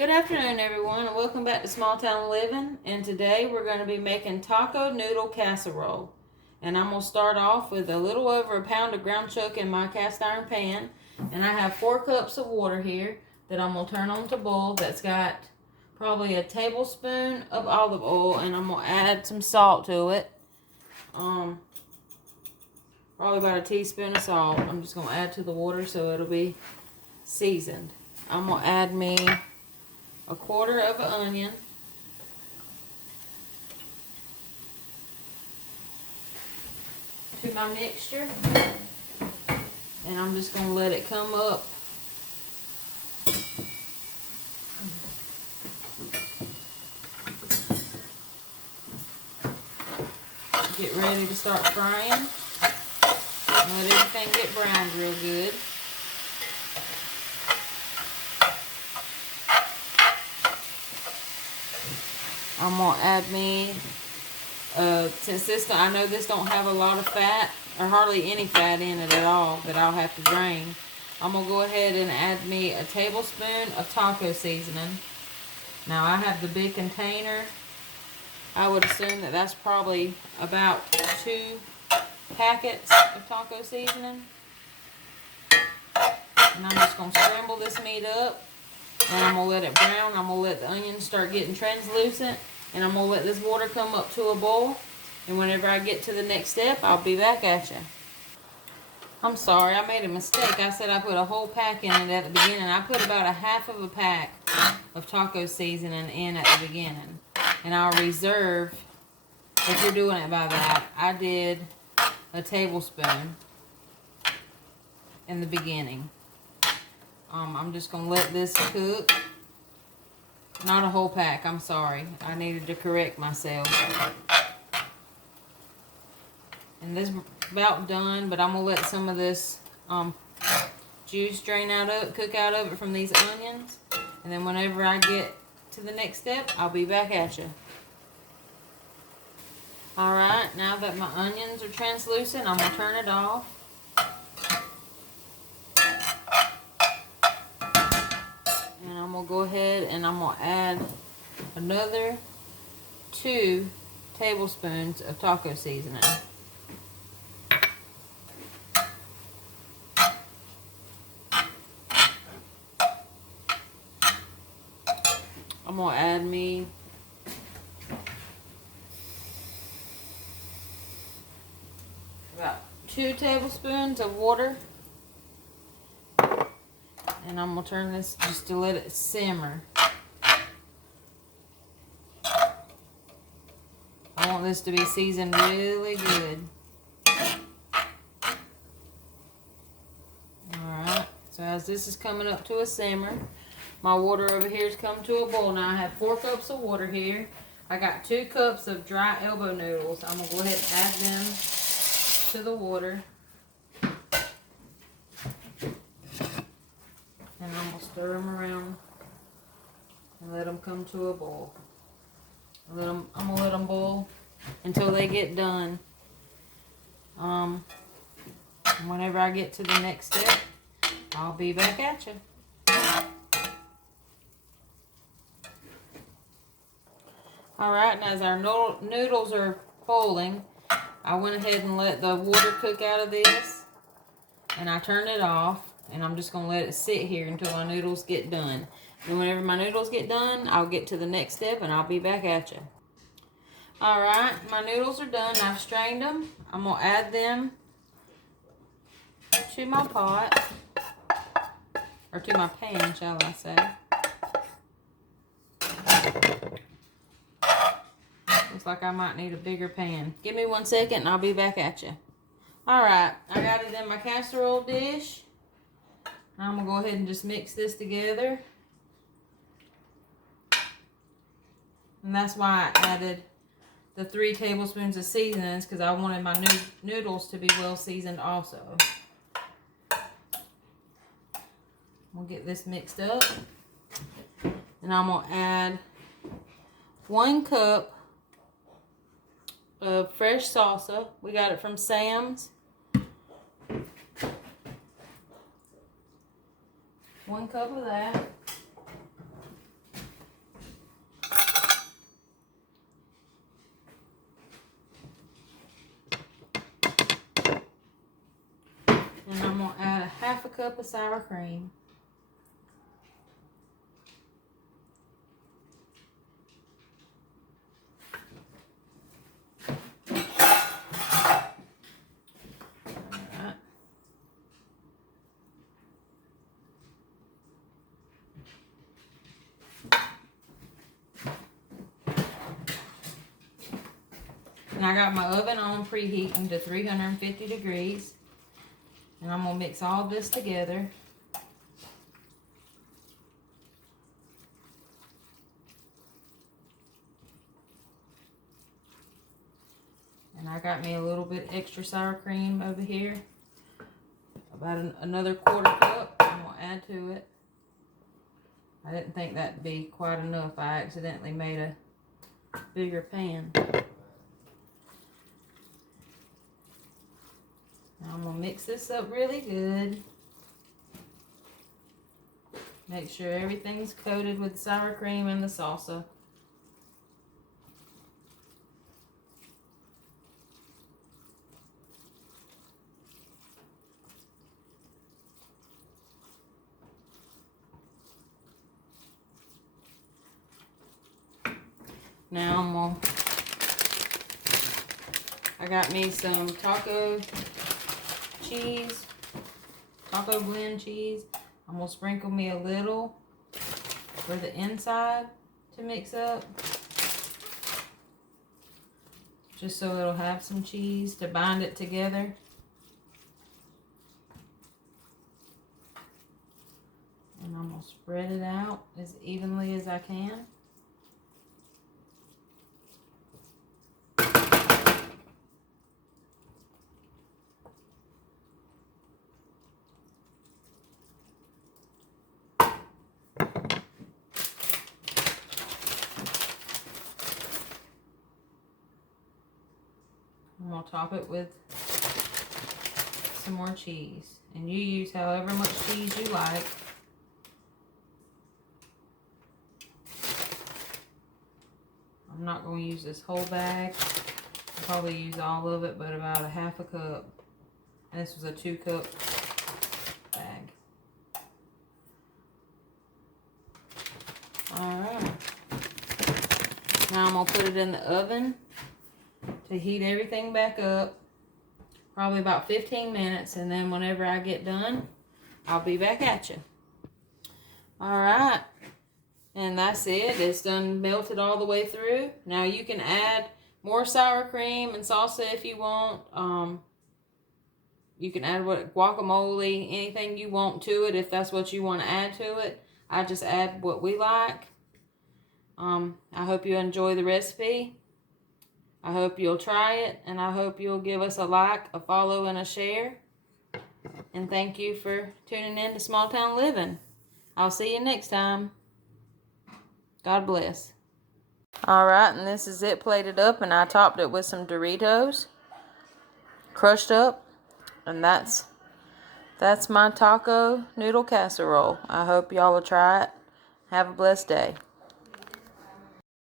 Good afternoon, everyone, and welcome back to Small Town Living. And today we're going to be making taco noodle casserole. And I'm going to start off with a little over a pound of ground chuck in my cast iron pan. And I have 4 cups of water here that I'm going to turn on to boil. That's got probably a tablespoon of olive oil, and I'm going to add some salt to it. Probably about a teaspoon of salt. I'm just going to add to the water so it'll be seasoned. I'm going to add me a quarter of an onion, to my mixture, and I'm just going to let it come up. Get ready to start frying. Let everything get browned real good. I'm going to add me, since I know this don't have a lot of fat, or hardly any fat in it at all, that I'll have to drain. I'm going to go ahead and add me a tablespoon of taco seasoning. Now I have the big container. I would assume that that's probably about 2 packets of taco seasoning. And I'm just going to scramble this meat up. And I'm going to let it brown. I'm going to let the onions start getting translucent. And I'm going to let this water come up to a boil. And whenever I get to the next step, I'll be back at you. I'm sorry, I made a mistake. I said I put a whole pack in it at the beginning. I put about a half of a pack of taco seasoning in at the beginning. And I'll reserve, if you're doing it by that, I did a tablespoon in the beginning. I'm just going to let this cook. Not a whole pack, I'm sorry. I needed to correct myself. And this is about done, but I'm going to let some of this juice drain out of it, cook out of it from these onions. And then whenever I get to the next step, I'll be back at you. Alright, now that my onions are translucent, I'm going to turn it off. And I'm going to go ahead and I'm going to add another 2 tablespoons of taco seasoning. I'm going to add me about 2 tablespoons of water. And I'm going to turn this just to let it simmer. I want this to be seasoned really good. Alright, so as this is coming up to a simmer, my water over here has come to a boil. Now I have 4 cups of water here. I got 2 cups of dry elbow noodles. I'm going to go ahead and add them to the water. And I'm going to stir them around and let them come to a boil. I'm going to let them boil until they get done. Whenever I get to the next step, I'll be back at you. Alright, and as our noodles are boiling, I went ahead and let the water cook out of this. And I turned it off. And I'm just going to let it sit here until my noodles get done. And whenever my noodles get done, I'll get to the next step and I'll be back at you. Alright, my noodles are done. I've strained them. I'm going to add them to my pot. Or to my pan, shall I say. Looks like I might need a bigger pan. Give me 1 second and I'll be back at you. Alright, I got it in my casserole dish. I'm going to go ahead and just mix this together. And that's why I added the 3 tablespoons of seasonings, because I wanted my noodles to be well seasoned also. We'll get this mixed up. And I'm going to add 1 cup of fresh salsa. We got it from Sam's. 1 cup of that. cup of sour cream. And I got my oven on preheating to 350 degrees. And I'm going to mix all this together. And I got me a little bit extra sour cream over here. About another quarter cup. I'm going to add to it. I didn't think that'd be quite enough. I accidentally made a bigger pan. Now I'm going to mix this up really good. Make sure everything's coated with sour cream and the salsa. Now I got me some taco cheese, taco blend cheese. I'm gonna sprinkle me a little for the inside to mix up, just so it'll have some cheese to bind it together. And I'm gonna spread it out as evenly as I can. I'm going to top it with some more cheese. And you use however much cheese you like. I'm not going to use this whole bag. I'll probably use all of it, but about a half a cup. And this was a 2-cup bag. Alright. Now I'm going to put it in the oven to heat everything back up, probably about 15 minutes, and then whenever I get done, I'll be back at you. Alright, and that's it. It's done melted all the way through. Now you can add more sour cream and salsa if you want. You can add guacamole, anything you want to it if that's what you want to add to it. I just add what we like. I hope you enjoy the recipe. I hope you'll try it, and I hope you'll give us a like, a follow, and a share. And thank you for tuning in to Small Town Living. I'll see you next time. God bless. Alright, and this is it plated up, and I topped it with some Doritos, crushed up, and that's my taco noodle casserole. I hope y'all will try it. Have a blessed day.